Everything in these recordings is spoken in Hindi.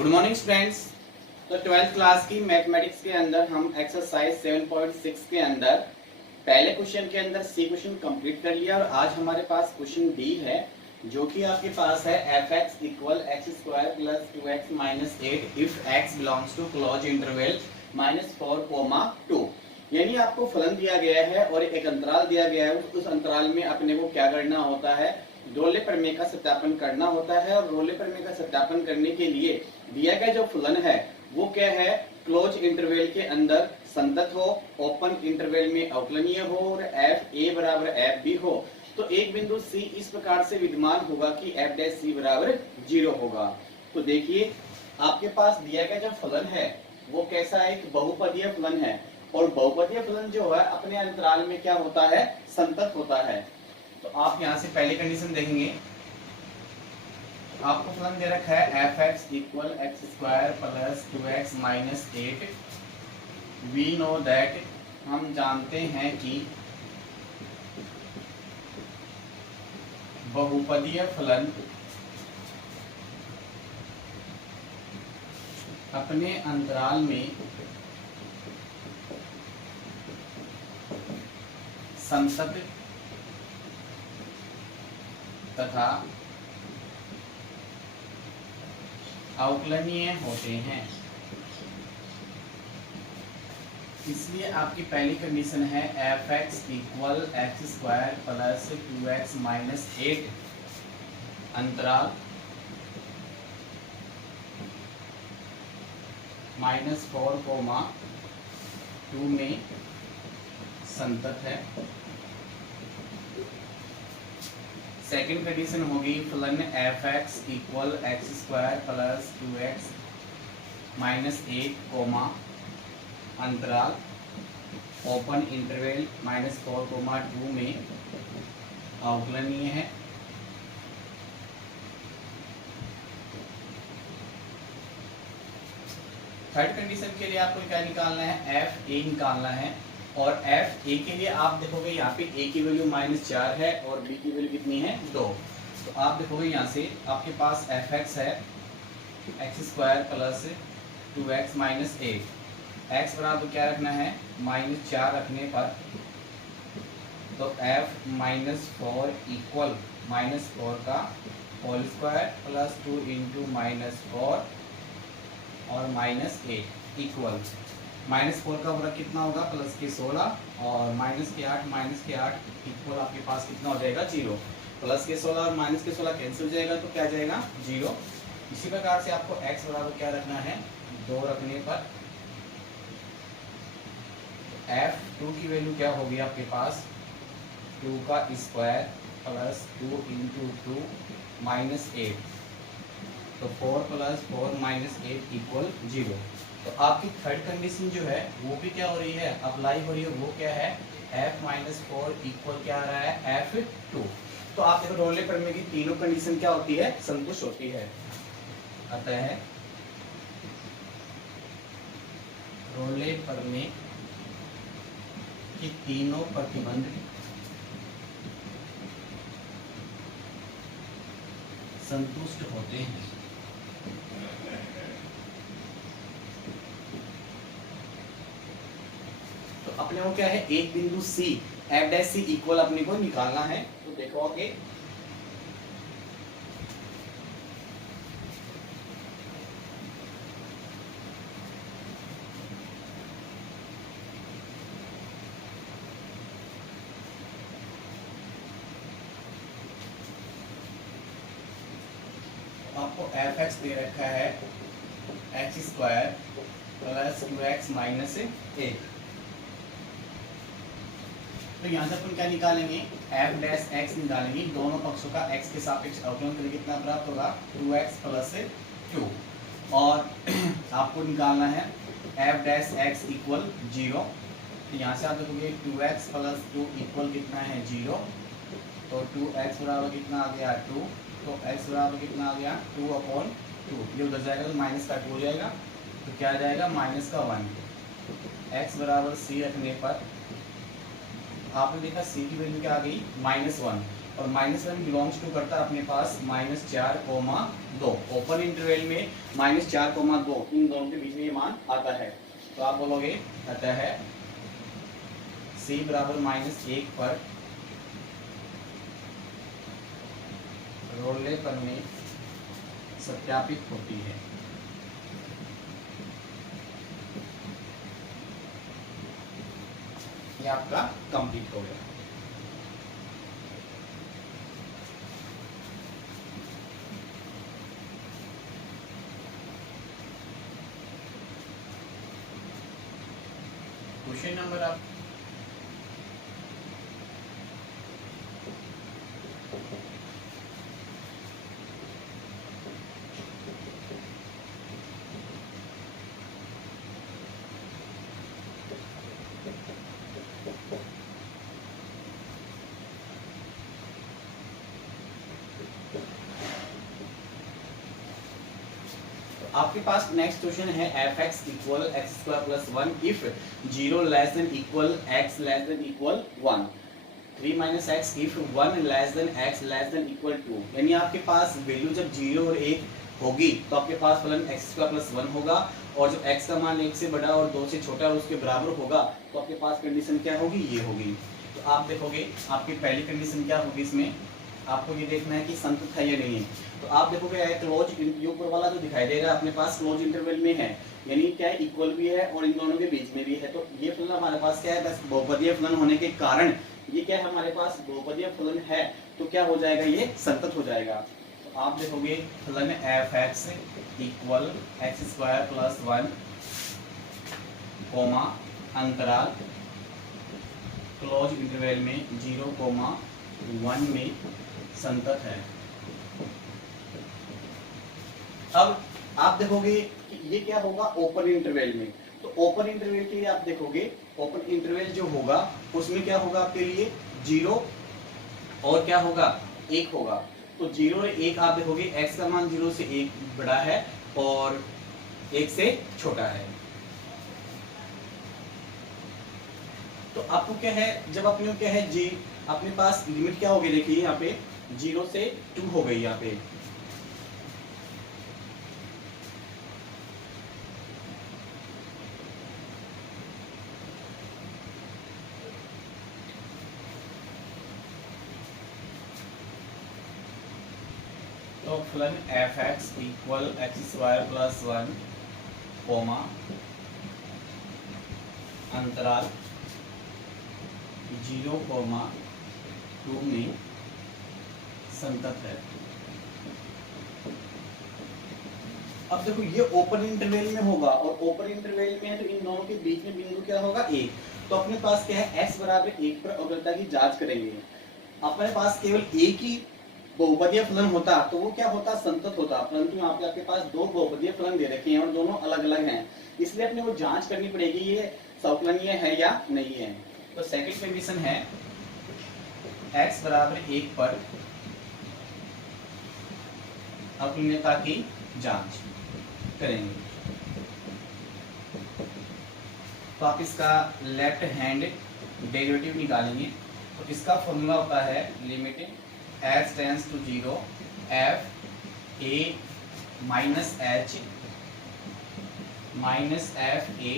Good morning students. तो 12th क्लास की मैथमेटिक्स के अंदर हम एक्सरसाइज 7.6 के अंदर पहले क्वेश्चन के अंदर सी क्वेश्चन कंप्लीट कर लिया और आज हमारे पास क्वेश्चन डी है जो कि आपके पास है fx equal x square plus 2x minus 8 if x belongs to close interval -4, 2। यानी आपको फलन दिया गया है और एक अंतराल दिया गया है। उस अंतराल में अपने को क्या करना होता है, रोले प्रमेय का सत्यापन करना होता है। और रोले प्रमेय का सत्यापन करने के लिए दिया गया जो फलन है वो क्या है, क्लोज इंटरवल के अंदर संतत हो, ओपन इंटरवल में अवकलनीय हो और एफ ए बराबर एफ बी हो। तो एक बिंदु सी इस प्रकार से विद्यमान होगा कि एफ डैश सी बराबर 0 होगा। तो देखिए आपके पास दिया गया जो फलन है वो कैसा है, एक बहुपदीय फलन है और बहुपदीय फलन जो है अपने अंतराल में क्या होता है, संतत होता है। तो आप यहां से पहली कंडीशन देखेंगे, आपको फलन दे रखा है fx equal x square plus 2x minus 8। We know that, हम जानते हैं कि बहुपदीय फलन अपने अंतराल में संतत तथा अवकलनीय होते हैं। इसलिए आपकी पहली कंडीशन है fx equal x square plus 2x minus 8 अंतराल -4, 2 में संतत है। सेकेंड कंडीशन होगी फलन fx equal x square plus 2x minus 8, अंतराल ओपन इंटरवल -4, 2 में अवकलनीय है। थर्ड कंडीशन के लिए आपको क्या निकालना है, एफ ए निकालना है। और एफ ए के लिए आप देखोगे यहाँ पे ए की वैल्यू -4 है और बी की वैल्यू कितनी है, 2। तो आप देखोगे यहाँ से आपके पास एफ एक्स है x square plus 2x minus 8। X बराबर क्या रखना है, -4 रखने पर तो f -4 इक्वल -4 का होल स्क्वायर प्लस 2 इंटू -4 और -8 इक्वल -4 का वर्ग कितना होगा, प्लस के 16 और -8 इक्वल आपके पास कितना हो जाएगा, 0। प्लस के 16 और माइनस के 16 कैंसिल हो जाएगा तो क्या जाएगा, 0। इसी प्रकार से आपको x बराबर क्या रखना है, 2 रखने पर f2 की वैल्यू क्या होगी आपके पास, 2 का स्क्वायर प्लस 2 इंटू 2 -8 तो 4 + 4 -8 इक्वल 0। तो आपकी थर्ड कंडीशन जो है वो भी क्या हो रही है, अप्लाई हो रही है। वो क्या है, f -4 इक्वल क्या आ रहा है, f2। तो आप देखो रोले प्रमेय की तीनों कंडीशन क्या होती है, संतुष्ट होती है। अतः रोले प्रमेय की तीनों प्रतिबंध संतुष्ट होते हैं। तो अपने को क्या है, एक बिंदु C f dash C equal अपने को निकालना है। तो देखो आगे आपको fx दे रखा है x square plus 2x minus 8। तो यहाँ से अपन क्या निकालेंगे, f डैश x निकालेंगे। दोनों पक्षों का x के सापेक्ष अवकलन करके कितना प्राप्त होगा, 2x प्लस 2। और आपको निकालना है f डैश x इक्वल 0। तो यहाँ से आप देखोगे 2x प्लस 2 इक्वल कितना है, 0। तो 2x बराबर कितना आ गया, 2। तो x बराबर कितना आ गया, 2/2। ये उधर जाएगा तो माइनस का 2 हो जाएगा तो क्या आ जाएगा, -1। x बराबर c रखने पर आपने देखा c की वैल्यू क्या आ गई, -1। और -1 बिलोंग्स टू करता है अपने पास -4,2। ओपन इंटरवल में -4,2 इन दोनों के बीच में ये मान आता है। तो आप बोलोगे अतः c बराबर -1 पर रोलेपन में सत्यापित होती है। ये आपका कंप्लीट हो गया। क्वेश्चन नंबर आप आपके पास नेक्स्ट क्वेश्चन है f(x = x² + 1) if 0 less than equal x less than equal 1, 3 - x if 1 less than x less than equal 2। यानी आपके पास वैल्यू जब 0 और 1 होगी तो आपके पास फलन x² + 1 होगा, और जब x का मान 1 से बड़ा और 2 से छोटा और उसके बराबर होगा तो आपके पास कंडीशन क्या होगी, ये होगी। तो आप देखोगे आपकी पहली कंडीशन क्या होगी, इसमें आपको ये देखना है कि संतत है या नहीं है। तो आप देखोगे क्लोज, ये ऊपर वाला जो दिखाई दे रहा है अपने पास क्लोज इंटरवल में है, यानी क्या है, इक्वल भी है और इन दोनों के बीच में भी है। तो ये फलन हमारे पास क्या है, बस बहुपदीय फलन होने के कारण ये क्या है, हमारे पास बहुपदीय फलन है, तो क्या हो जाएगा, ये संतत हो जाएगा। तो आप देखोगे फलन f(x = x² + 1) कोमा अंतराल क्लोज इंटरवल में 0,1 में संतत है। अब आप देखोगे कि ये क्या होगा ओपन इंटरवल में। तो ओपन इंटरवल के लिए आप देखोगे ओपन इंटरवल जो होगा उसमें क्या होगा आपके लिए 0 और क्या होगा 1 होगा। तो 0 और 1 आप देखोगे x का मान 0 से 1 बड़ा है और 1 से छोटा है। तो आपको क्या है, जब अपने क्या है जी अपने पास लिमिट क्या हो गई, देखिए यहाँ पे 0 से 2 हो गई यहाँ पे। तो फलन f(x = x² + 1) कोमा अंतराल 0,2 में संतत है। अब देखो ये ओपन इंटरवल में होगा और ओपन इंटरवल में है तो इन दोनों के बीच में बिंदु क्या होगा 1। तो अपने पास क्या है x = 1 पर अवृत्तता की जांच करेंगे। अपने पास केवल एक ही बहुपदीय फलन होता तो वो क्या होता, संतत होता, परंतु यहाँ पे आपके पास दो बहुपदीय फलन दे रखे हैं और दोनों अलग अलग हैं, इसलिए अपने वो जांच करनी पड़ेगी ये सवकलनीय है या नहीं है। तो सेकंड कंडीशन है x = 1 पर अवकलनीयता की जांच करेंगे। तो आप इसका लेफ्ट हैंड डेरिवेटिव निकालेंगे। तो इसका फॉर्मूला होता है limit x tends to 0 f a minus h minus f a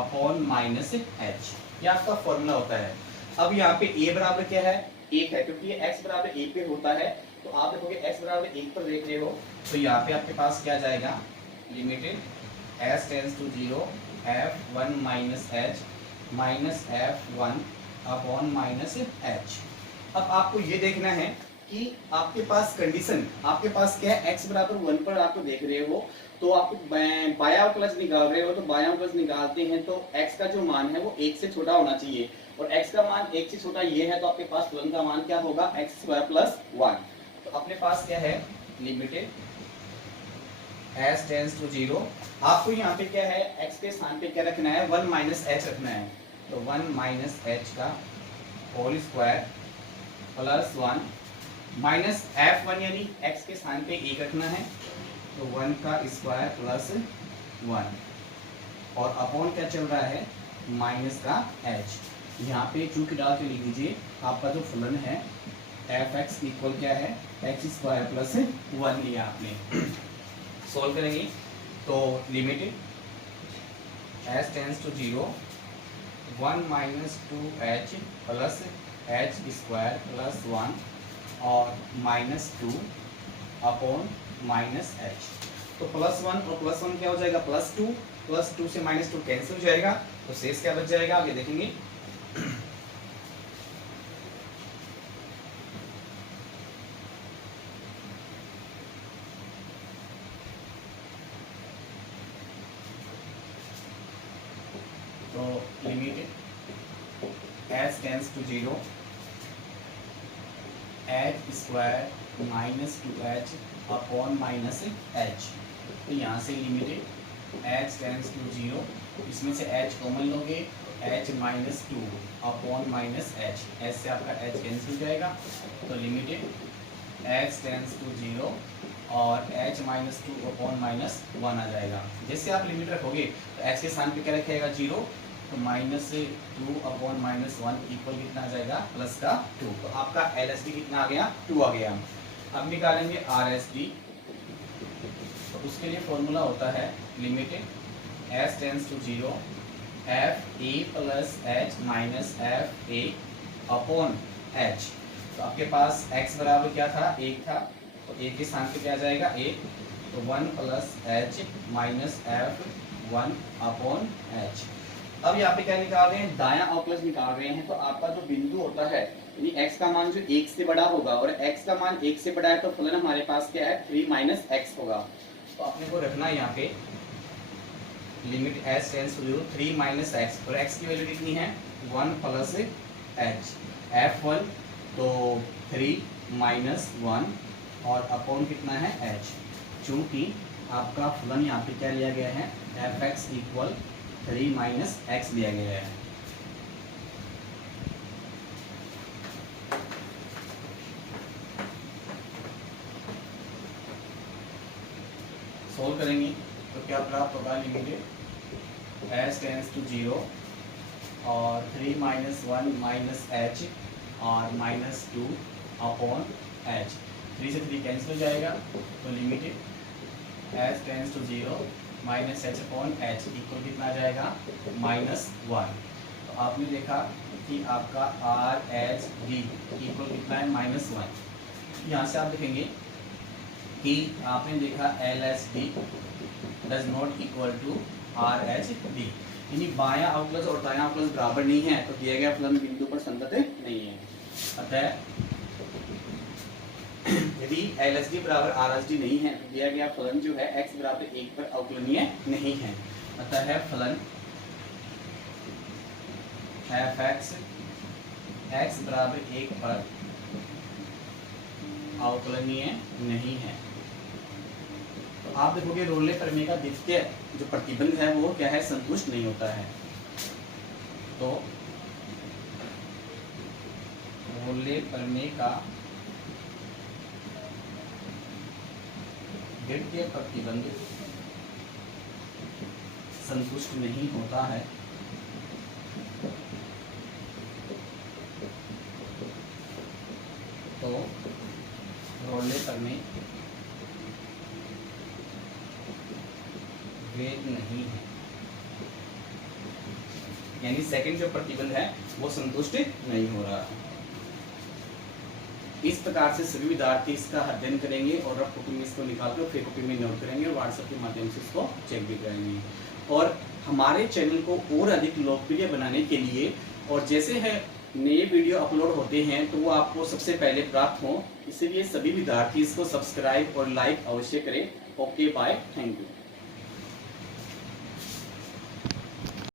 upon minus h, यह आपका फॉर्मूला होता है। अब यहाँ पे a बराबर क्या है 1 है, क्योंकि ये x = 1 पे होता है। तो आप देखोगे x = 1 पर देख रहे हो तो यहाँ पे आपके पास क्या जाएगा, limited s tends to 0 f1 minus h minus f1 upon minus h। अब आपको ये देखना है कि आपके पास कंडीशन, आपके पास क्या है x = 1 पर आपको देख रहे हो तो आप बाया अवकलज निकाल रहे हो। तो बाया अवकलज निकालते हैं तो x का जो मान है वो 1 से छोटा होना चाहिए और x का मान 1 से छोटा ये है, तो आपके पास फलन का मान क्या होगा x² + 1। तो अपने पास क्या है लिमिटेड s टेंड्स टू 0, आपको यहाँ पे क्या है x के स्थान पे क्या रखना है 1 माइनस h रखना है। तो 1 माइनस h का whole square plus 1 minus f1 यानी x के स्थान पे 1 रखना है तो 1 का स्क्वायर प्लस 1 और अपॉन क्या चल रहा है माइनस का h। यहाँ पे चूंकि डाल के लिख दीजिए आपका जो फलन है एफ एक्स इक्वल क्या है, एक्स स्क्वायर प्लस 1 लिया आपने। सोल्व करेंगे तो limit h tends to 0 1 minus 2h plus h square plus 1 और -2 अपॉन -h। तो +1 और +1 क्या हो जाएगा, +2, +2 से -2 कैंसिल हो जाएगा, तो शेष क्या बच जाएगा आगे देखेंगे। तो limit h tends to 0 h square -2h upon -h। तो यहाँ से लिमिटेड h टेंस टू 0, इसमें से h कॉमन लोगे, h -2 अपॉन -h, h से आपका h कैंसिल हो जाएगा। तो लिमिटेड h टेंस टू 0 और h -2 अपॉन -1 आ जाएगा। जैसे आप लिमिट रखोगे तो h के स्थान पे क्या रखेगा 0, तो -2 अपॉन -1 इक्वल कितना आ जाएगा, प्लस का 2। तो आपका LSD कितना आ गया, 2 आ गया। अब निकालेंगे RSD। तो उसके लिए फॉर्मूला होता है limited h tends to 0 f a plus h minus f a upon h। तो आपके पास x बराबर क्या था, 1 था, तो a के स्थान पे क्या आ जाएगा 1, तो 1 plus h minus f 1 upon h। अब यहाँ पे क्या निकाल रहे हैं, दायां अवकलज निकाल रहे हैं। तो आपका जो बिंदु होता है यानी x का मान जो 1 से बड़ा होगा और x का मान 1 से बड़ा है, तो फलन हमारे पास क्या है 3 माइनस x होगा। तो अपने को रखना है यहाँ पे limit h tends to 0 3 minus x, और x की वैल्यू कितनी है 1 प्लस h, f1 तो 3 माइनस 1 और अपॉन कितना है h। चूंकि आपका फलन यहाँ पे क्या लिया गया है, f(x) इक्वल 3 माइनस x दिया गया है। सोल्व करेंगे तो क्या प्राप्त होगा, लिमिटेड h टेंस टू 0 और 3 माइनस 1 माइनस h और -2 अपॉन h। 3 से 3 कैंसिल हो जाएगा, तो limited h tends to 0 minus h upon h equal कितना आ जाएगा, -1। तो आपने देखा कि आपका RHD इक्वल कितना है, -1। यहाँ से आप देखेंगे कि आपने देखा LSD does not equal to RHD, यानी बायां अवकलज और दायां अवकलज बराबर नहीं है, तो दिया गया फलन बिंदु पर संगत नहीं है। अतः यदि LSD बराबर RHD नहीं है, तो दिया गया फलन जो है x बराबर 1 पर अवकलनीय नहीं है। अतः है फलन f(x) x बराबर 1 पर अवकलनीय नहीं है। तो आप देखोगे रोले प्रमेय का द्वितीय जो प्रतिबंध है वो क्या है, संतुष्ट नहीं होता है। तो रोले प्रमेय का द्वितीय प्रतिबंध संतुष्ट नहीं होता है, तो रोले प्रमेय वैध नहीं है, यानी सेकंड जो प्रतिबंध है वो संतुष्ट नहीं हो रहा है। इस प्रकार से सभी विद्यार्थी इसका अध्ययन करेंगे और रफ कॉपी में इसको निकाल कर फिर कॉपी में नोट करेंगे और व्हाट्सएप के माध्यम से इसको चेक भी करेंगे। और हमारे चैनल को और अधिक लोकप्रिय बनाने के लिए और जैसे है नए वीडियो अपलोड होते हैं तो वो आपको सबसे पहले प्राप्त हो, इसलिए सभी विद्यार्थी इसको सब्सक्राइब और लाइक अवश्य करें। Okay bye, thank you.